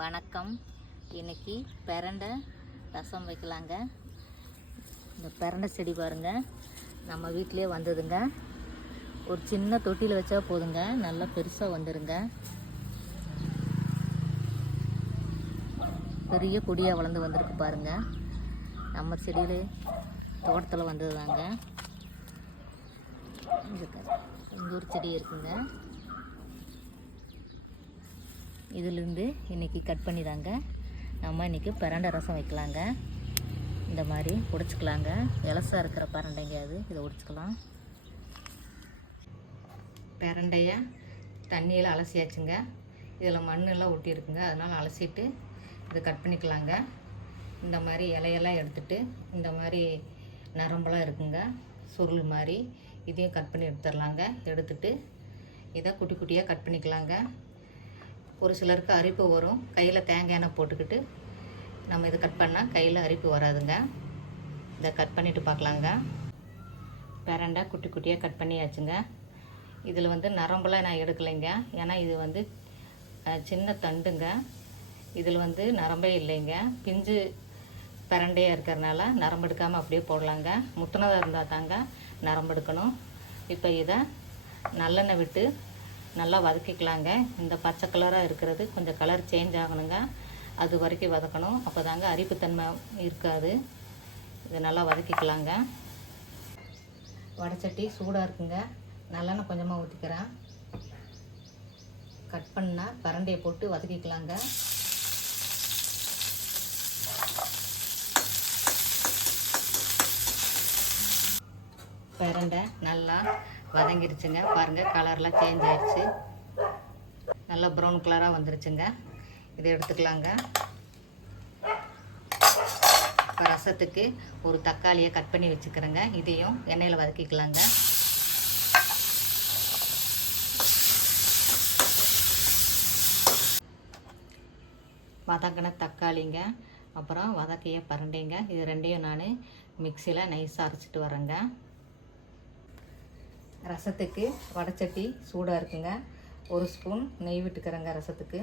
வணக்கம். இன்னைக்கு பிரண்டை ரசம் வைக்கலாங்க. இந்த பிரண்டை செடி பாருங்கள், நம்ம வீட்டிலே வந்ததுங்க. ஒரு சின்ன தொட்டியில் வச்சா போதுங்க, நல்லா பெருசாக வந்துடுங்க. பெரிய கொடியாக வளர்ந்து வந்திருக்கு பாருங்கள். நம்ம செடியில் தோட்டத்தில் வந்தது தாங்க. இங்கே ஒரு செடி இருக்குங்க. இதிலிருந்து இன்றைக்கி கட் பண்ணி தாங்க நம்ம இன்றைக்கி பிரண்டை ரசம் வைக்கலாங்க. இந்த மாதிரி உடைச்சிக்கலாங்க. இலசாக இருக்கிற பிரண்டைங்க அது, இதை உடைச்சிக்கலாம். பிரண்டையை தண்ணியில் அலசியாச்சுங்க. இதில் மண்ணெல்லாம் ஒட்டி இருக்குங்க, அதனால் அலசிட்டு இதை கட் பண்ணிக்கலாங்க. இந்த மாதிரி இலையெல்லாம் எடுத்துட்டு இந்த மாதிரி நரம்பெல்லாம் இருக்குங்க, சுருள் மாதிரி, இதையும் கட் பண்ணி எடுத்துடலாங்க. எடுத்துட்டு இதை குட்டி குட்டியாக கட் பண்ணிக்கலாங்க. ஒரு சிலருக்கு அரிப்பு வரும், கையில் தேங்காய் எண்ணெய் போட்டுக்கிட்டு நம்ம இதை கட் பண்ணால் கையில் அரிப்பு வராதுங்க. இதை கட் பண்ணிவிட்டு பார்க்கலாங்க. பிரண்டை குட்டி குட்டியாக கட் பண்ணியாச்சுங்க. இதில் நரம்பெல்லாம் நான் எடுக்கலைங்க, ஏன்னா இது சின்ன தண்டுங்க. இதில் நரம்பே இல்லைங்க. பிஞ்சு பிரண்டையாக இருக்கிறதுனால நரம்பு எடுக்காமல் அப்படியே போடலாங்க. முத்தினதாக இருந்தால் தாங்க நரம்பு எடுக்கணும். இப்போ இதை நல்லெண்ணெய் விட்டு நல்லா வதக்கிக்கலாங்க. இந்த பச்சை கலராக இருக்கிறது கொஞ்சம் கலர் சேஞ்ச் ஆகணுங்க, அது வரைக்கும் வதக்கணும். அப்போ தாங்க அரிப்புத்தன்மை இருக்காது. இதை நல்லா வதக்கிக்கலாங்க. வடைச்சட்டி சூடாக இருக்குங்க. நல்லெண்ணெய் கொஞ்சமாக ஊற்றிக்கிறேன். கட் பண்ணால் பிரண்டையை போட்டு வதக்கிக்கலாங்க. பிரண்டை நல்லா வதங்கிருச்சுங்க. பாருங்கள், கலர்லாம் சேஞ்ச் ஆயிடுச்சு, நல்லா ப்ரௌன் கலராக வந்துருச்சுங்க. இதை எடுத்துக்கலாங்க. இப்போ ரசத்துக்கு ஒரு தக்காளியை கட் பண்ணி வச்சுக்கிறேங்க. இதையும் எண்ணெயில் வதக்கிக்கலாங்க. வதக்கின தக்காளிங்க, அப்புறம் வதக்கிய பிரண்டைங்க, இது ரெண்டையும் நான் மிக்சியில் நைஸாக அரைச்சிட்டு வரேங்க. ரசத்துக்கு வடைச்சட்டி சூடாக இருக்குங்க. ஒரு ஸ்பூன் நெய் விட்டுக்கிறேங்க. ரசத்துக்கு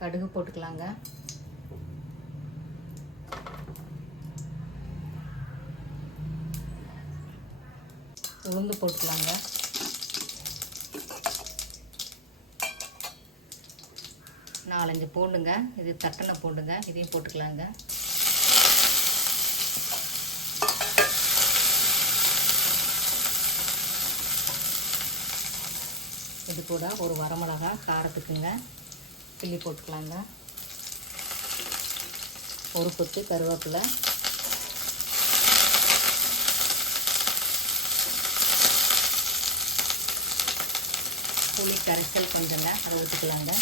கடுகு போட்டுக்கலாங்க. உளுந்து போட்டுக்கலாங்க. நாலஞ்சு பூண்டுங்க, இது தட்டின பூண்டுங்க, இதையும் போட்டுக்கலாங்க. இது கூட ஒரு வரமிளகா காரத்துக்குங்க கிள்ளி போட்டுக்கலாங்க. ஒரு கொத்து கருவேப்பிலை, புளி கரைசல் கொஞ்சங்க, அதை ஊற்றிக்கலாங்க.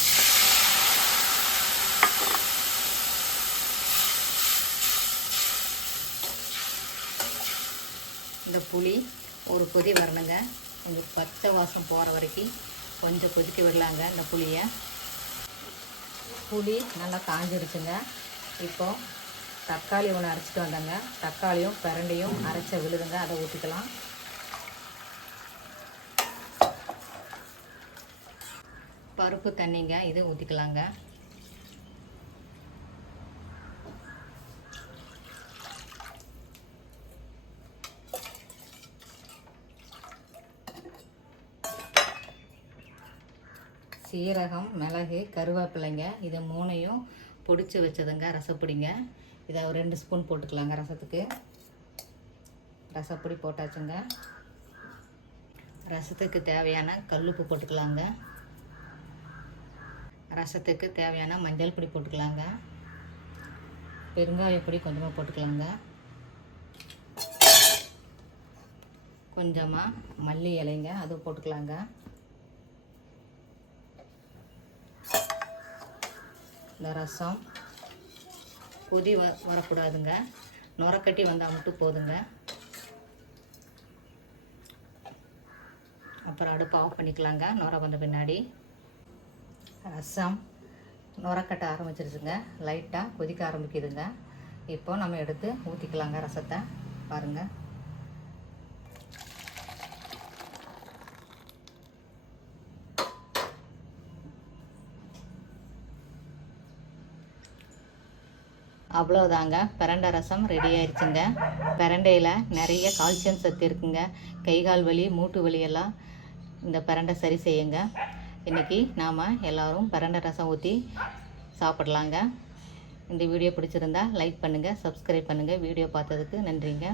இந்த புளி ஒரு கொதி வரணுங்க. கொஞ்சம் பச்சை வாசம் போகிற வரைக்கும் கொஞ்சம் கொதிக்க விடலாங்க. இந்த புளியை புளி நல்லா காஞ்சிருச்சுங்க. இப்போ தக்காளி ஒன்று அரைச்சிட்டு வந்தேங்க. தக்காளியும் பிரண்டையும் அரைச்ச விழுதுங்க, அதை ஊற்றிக்கலாம். பருப்பு தண்ணிங்க, இது ஊற்றிக்கலாங்க. சீரகம், மிளகு, கருவேப்பிலைங்க, இது மூணையும் பொடிச்சு வச்சதுங்க, ரசப்பொடிங்க. இதை ஒரு 2 ஸ்பூன் போட்டுக்கலாங்க. ரசத்துக்கு ரசப்பொடி போட்டாச்சுங்க. ரசத்துக்கு தேவையான கல்லுப்பு போட்டுக்கலாங்க. ரசத்துக்கு தேவையான மஞ்சள் பொடி போட்டுக்கலாங்க. பெருங்காய பொடி கொஞ்சமாக போட்டுக்கலாங்க. கொஞ்சமாக மல்லி இலைங்க, அது போட்டுக்கலாங்க. இந்த ரசம் கொதி வரக்கூடாதுங்க, நுரக்கட்டி வந்தால் மட்டும் போதுங்க. அப்புறம் அடுப்பு ஆஃப் பண்ணிக்கலாங்க. நுர வந்த பின்னாடி ரசம் நுரக்கட்ட ஆரம்பிச்சிருச்சுங்க, லைட்டாக கொதிக்க ஆரம்பிக்குதுங்க. இப்போ நம்ம எடுத்து ஊற்றிக்கலாங்க ரசத்தை. பாருங்கள், அவ்வளோதாங்க, பிரண்டை ரசம் ரெடி ஆயிடுச்சுங்க. பிரண்டையில் நிறைய கால்சியம் சத்து இருக்குங்க. கை கால் வலி, மூட்டு வலியெல்லாம் இந்த பிரண்டை சரி செய்யுங்க. இன்றைக்கி நாம் எல்லோரும் பிரண்டை ரசம் ஊற்றி சாப்பிட்லாங்க. இந்த வீடியோ பிடிச்சிருந்தா லைக் பண்ணுங்கள், சப்ஸ்கிரைப் பண்ணுங்கள். வீடியோ பார்த்ததுக்கு நன்றிங்க.